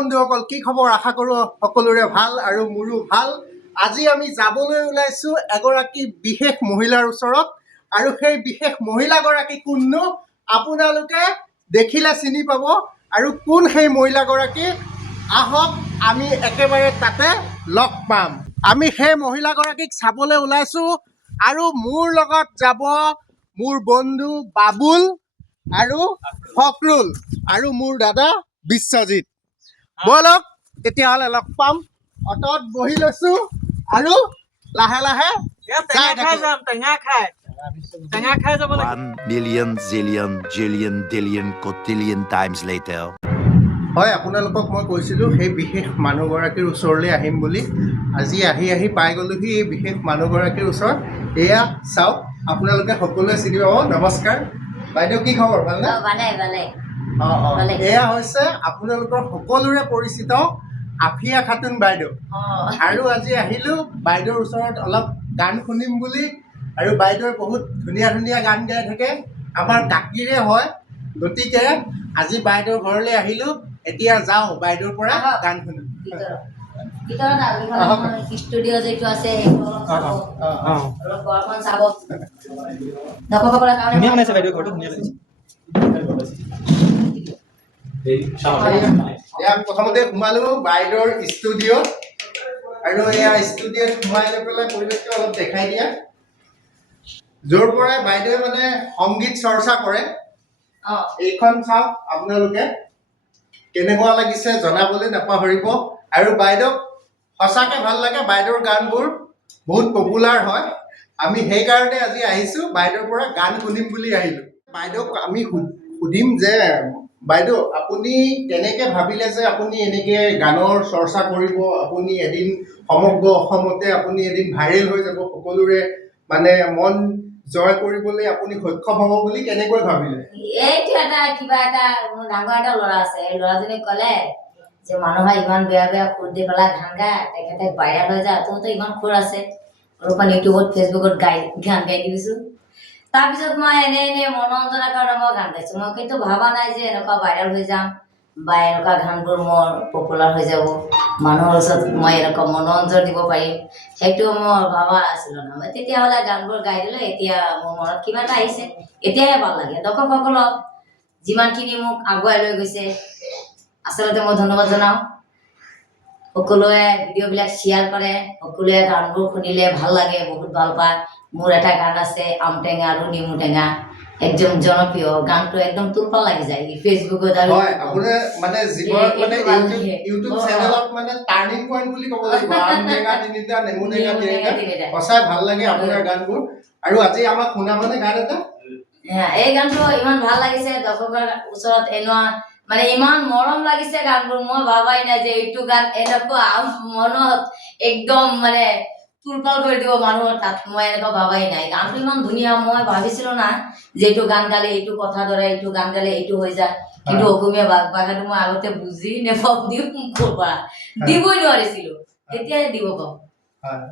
বন্ধুসকল কি খবৰ আশা কৰো সকলোৰে ভাল আৰু মোৰো ভাল আজি আমি যাবলৈ ওলাইছো এগৰাকী বিশেষ মহিলাৰ ওচৰত আৰু সেই বিশেষ মহিলাগৰাকী কোননো আপোনালোকে দেখিলে চিনি পাব আৰু কোন সেই মহিলাগৰাকী আহক আমি একেবাৰে তাতে লগ পাম আমি সেই মহিলাগৰাকীক চাবলৈ ওলাইছো আৰু মোৰ লগত যাব মোৰ বন্ধু বাবুল আৰু ফকৰুল আৰু মোৰ দাদা বিশ্বজিৎ বলক তেতিয়াহ'লে লগ পাম অটত বহি লৈছো আৰু লাহে লাহে One million, zillion, jillion, dillion, cotillion times later. হয় আপোনালোকক মই কৈছিলোঁ সেই বিশেষ মানুহগৰাকীৰ ওচৰলৈ আহিম বুলি আজি আহি পাই গ'লোহি এই বিশেষ মানুহগৰাকীৰ ওচৰত এয়া চাওক আপোনালোকে সকলোৱে চিনি পাব নমস্কাৰ বাইদেউ কি খবৰ ভালনে এয়া হৈছে আপোনালোকৰ সকলোৰে পৰিচিত আফিয়া খাতুন বাইদেউ আৰু আজি আহিলোঁ বাইদেউৰ ওচৰত অলপ গান শুনিম বুলি আৰু বাইদেৱে বহুত ধুনীয়া ধুনীয়া গান গাই থাকে আমাৰ কাকিৰে হয় গতিকে আজি বাইদেউৰ ঘৰলৈ আহিলোঁ এতিয়া যাওঁ বাইদেউৰ পৰা গান শুনিম ষ্টুডিঅ যিটো আছে এয়া প্ৰথমতে সোমালোঁ বাইদেউৰ ষ্টুডিঅ'ত আৰু এয়া ষ্টুডিঅ'ত সোমাই লৈ পেলাই পৰিৱেশটো অলপ দেখাই দিয়া য'ৰ পৰাই বাইদেৱে মানে সংগীত চৰ্চা কৰে এইখন চাওক আপোনালোকে কেনেকুৱা লাগিছে জনাবলৈ নাপাহৰিব আৰু বাইদেউক সঁচাকৈ ভাল লাগে বাইদেউৰ গানবোৰ বহুত পপুলাৰ হয় আমি সেইকাৰণে আজি আহিছোঁ বাইদেউৰ পৰা গান শুনিম বুলি আহিলোঁ বাইদেউক আমি সুধিম যে বাইদেউ আপুনি কেনেকৈ ভাবিলে যে আপুনি এনেকৈ গানৰ চৰ্চা কৰিব আপুনি এদিন সমগ্ৰ অসমতে আপুনি এদিন ভাইৰেল হৈ যাব সকলোৰে মানে মন জয় কৰিবলৈ আপুনি সক্ষম হ'ব বুলি কেনেকৈ ভাবিলে এইটো কিবা এটা মোৰ ডাঙৰ এটা ল'ৰা আছে এই ল'ৰাজনে ক'লে যে মানুহে ইমান বেয়া বেয়া সুৰ দি পেলাই গান গায় তেখেতে ভাইৰেল হৈ যায় তোৰতো ইমান সুৰ আছে অলপমান ইউটিউবত ফেচবুকত গান গাই দিছোঁ তাৰপিছত মই এনে মনোৰঞ্জনৰ কাৰণে মই গান গাইছোঁ মই কিন্তু ভবা নাই যে এনেকুৱা ভাইৰেল হৈ যাম বা এনেকুৱা গানবোৰ মোৰ পপুলাৰ হৈ যাব মানুহৰ ওচৰত মই এনেকুৱা মনোৰঞ্জন দিব পাৰিম সেইটো মই ভবা আছিলোঁ না মই তেতিয়াহ'লে গানবোৰ গাই দিলোঁ এতিয়া মোৰ মনত কিবা এটা আহিছে এতিয়াহে ভাল লাগে দৰ্শকসকলক যিমানখিনি মোক আগুৱাই লৈ গৈছে আচলতে মই ধন্যবাদ জনাওঁ সকলোৱে ভিডিঅ'বিলাক শ্বেয়াৰ কৰে সকলোৱে গানবোৰ শুনিলে ভাল লাগে বহুত ভাল পায় মোৰ এটা গান আছে আম টেঙা আৰু নেমু টেঙা একদম জনপ্ৰিয় গানটো একদম তুলপা লাগি যায় ফেচবুকত আৰু হয় আপোনাৰ মানে জীৱনত মানে ইউটিউব চেনেলত মানে টাৰ্নিং পইণ্ট বুলি ক'ব লাগিব আম টেঙা তিনিটা নেমু টেঙা তিনিটা সঁচাই ভাল লাগে আপোনাৰ গানবোৰ আৰু আজি আমাক শুনাবনে গান এটা এই গানটো ইমান ভাল লাগিছে দৰ্শকৰ ওচৰত এনেকুৱা মানে ইমান মৰম লাগিছে গানবোৰ মই ভাবাই নাই যে এইটো গান এনেকুৱা মনত একদম মানে তুলপাল কৰি দিব মানুহৰ তাত মই এনেকুৱা ভাবাই নাই গানটো ইমান ধুনীয়া মই ভাবিছিলোঁ না যে এইটো গান গালে এইটো কথা ধৰে এইটো গান গালে এইটো হৈ যায় কিন্তু অসমীয়া ভাষাটো মই আগতে বুজি নেপাওঁ দিওঁ ক'ৰ পৰা দিবই নোৱাৰিছিলোঁ তেতিয়াহে দিব পাওঁ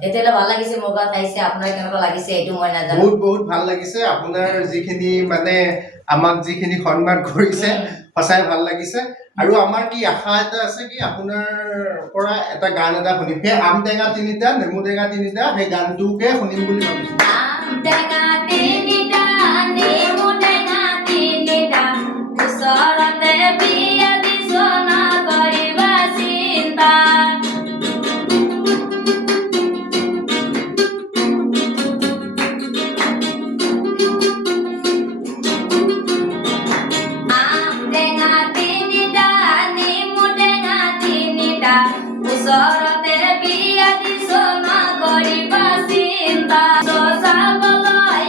তেতিয়াহ'লে ভাল লাগিছে মোৰ গাত আহিছে আপোনাৰ কেনেকুৱা লাগিছে এইটো মই নাজানো বহুত ভাল লাগিছে আপোনাৰ যিখিনি মানে আমাক যিখিনি সন্মান কৰিছে সঁচাই ভাল লাগিছে আৰু আমাৰ কি আশা এটা আছে কি আপোনাৰ পৰা এটা গান এটা শুনিম সেই আম টেঙা তিনিটা নেমু টেঙা তিনিটা সেই গানটোকে শুনিম বুলি ভাবিছোঁ আম টেঙা তিনিটা নেমু টেঙা তিনিটা ওচৰতে বিয়া দিছো নকৰিবা চিন্তা ওচৰতে বিয়া দিছো নকৰিবা চিন্তা চাবলৈ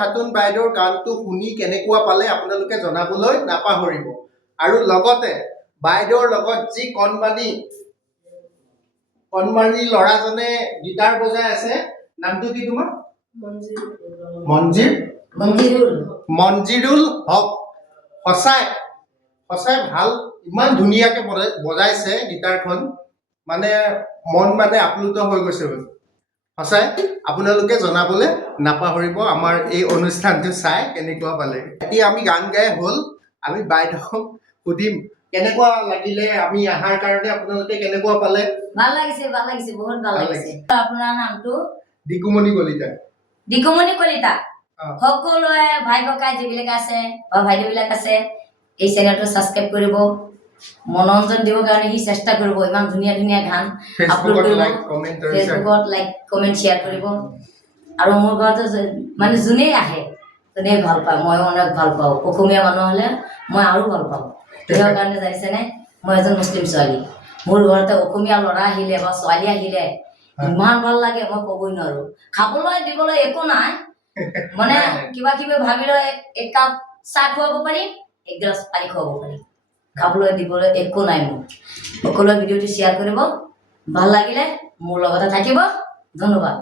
খাতুন বাইদেউৰ গানটো শুনি কেনেকুৱা পালে আপোনালোকে জনাবলৈ নাপাহৰিব আৰু লগতে বাইদেউৰ লগত যি কণমানি ল'ৰাজনে গিটাৰ বজাই আছে নামটো কি তোমাৰ মঞ্জিৰুল হক সঁচাই ভাল ইমান ধুনীয়াকে বজাইছে গিটাৰখন মানে মন মানে আপ্লুত হৈ গৈছে সঁচাই আপোনালোকে জনাবলৈ নাপাহৰিব আমাৰ এই অনুষ্ঠানটো চাই কেনেকুৱা পালে এতিয়া আমি গান গাই হ'ল আমি বাইদেউক সুধিম কেনেকুৱা লাগিলে আমি আহাৰ কাৰণে আপোনালোকে কেনেকুৱা পালে ভাল লাগিছে বহুত ভাল লাগিছে আপোনাৰ নামটো দিকুমণি কলিতা সকলোৱে ভাই ককাই যিবিলাক আছে বা ভাইটিবিলাক আছে এই চেনেলটো ছাবস্ক্ৰাইব কৰিব মনোৰঞ্জন দিবৰ কাৰণে সি চেষ্টা কৰিব ইমান ধুনীয়া ধুনীয়া গান আপলোড কৰিব ফেচবুকত লাইক কমেণ্ট শ্বেয়াৰ কৰিব আৰু মোৰ ঘৰতো মানে যোনেই আহে যোনেই ভাল পায় ময়ো অনেক ভাল পাওঁ অসমীয়া মানুহ হ'লে মই আৰু ভাল পাওঁ কিহৰ কাৰণে জানিছেনে মই এজন মুছলিম ছোৱালী মোৰ ঘৰতে অসমীয়া ল'ৰা আহিলে বা ছোৱালী আহিলে ইমান ভাল লাগে মই ক'বই নোৱাৰো খাবলৈ দিবলৈ একো নাই মানে কিবা কিবি ভাবিলৈ এক কাপ চাহ খুৱাব পাৰিম এক গিলাচ পানী খুৱাব পাৰিম খাবলৈ দিবলৈ একো নাই মোৰ সকলোৱে ভিডিঅ'টো শ্বেয়াৰ কৰিব ভাল লাগিলে মোৰ লগতে থাকিব ধন্যবাদ